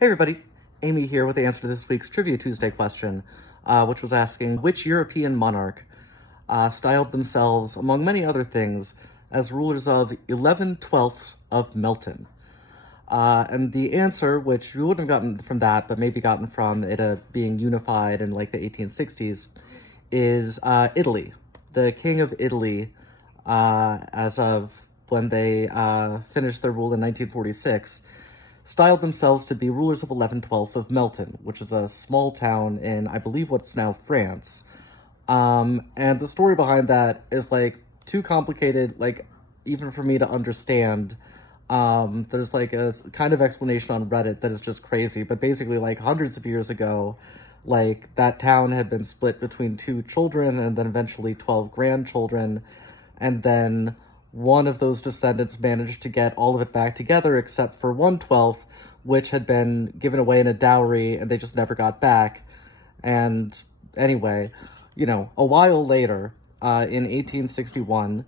Hey everybody, Amy here with the answer to this week's Trivia Tuesday question, which was asking which European monarch styled themselves, among many other things, as rulers of 11/12 of Melton. And the answer, which you wouldn't have gotten from that, but maybe gotten from it being unified in like the 1860s, is Italy. The king of Italy, as of when they finished their rule in 1946, styled themselves to be rulers of 11/12 of Melton, which is a small town in, I believe, what's now France. And the story behind that is, like, too complicated, like, even for me to understand. There's, like, a kind of explanation on Reddit that is just crazy, but basically, like, hundreds of years ago, like, that town had been split between two children and then eventually 12 grandchildren, and then one of those descendants managed to get all of it back together except for 1/12, which had been given away in a dowry, and they just never got back. And anyway, a while later, in 1861,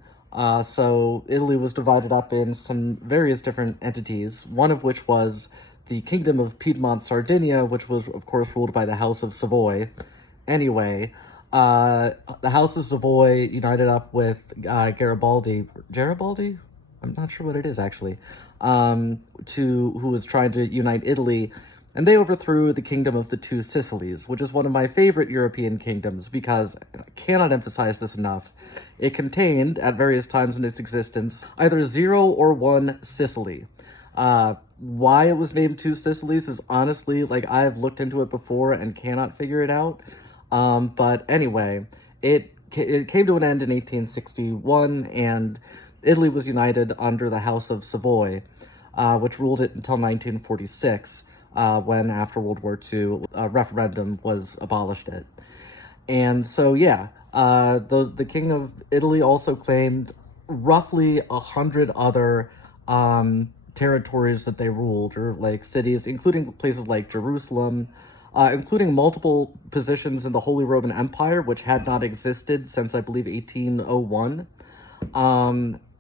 so Italy was divided up in some various different entities, one of which was the Kingdom of Piedmont Sardinia, which was, of course, ruled by the House of Savoy. Anyway, the House of Savoy united up with Garibaldi. I'm not sure what it is, actually. Who was trying to unite Italy, and they overthrew the Kingdom of the Two Sicilies, which is one of my favorite European kingdoms because, and I cannot emphasize this enough, it contained, at various times in its existence, either 0 or 1 Sicily. Why it was named Two Sicilies is honestly, like, I've looked into it before and cannot figure it out. But anyway, it came to an end in 1861, and Italy was united under the House of Savoy, which ruled it until 1946, when, after World War II, a referendum was abolished it. And so, yeah, the King of Italy also claimed roughly 100 other territories that they ruled, or, like, cities, including places like Jerusalem, including multiple positions in the Holy Roman Empire, which had not existed since, I believe, 1801.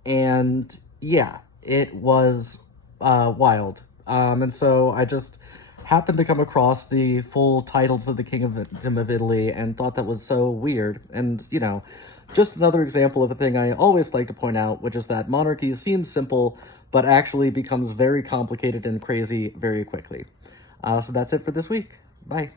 And yeah, it was wild. And so I just happened to come across the full titles of the Kingdom of Italy and thought that was so weird. And, just another example of a thing I always like to point out, which is that monarchy seems simple, but actually becomes very complicated and crazy very quickly. So that's it for this week. Bye.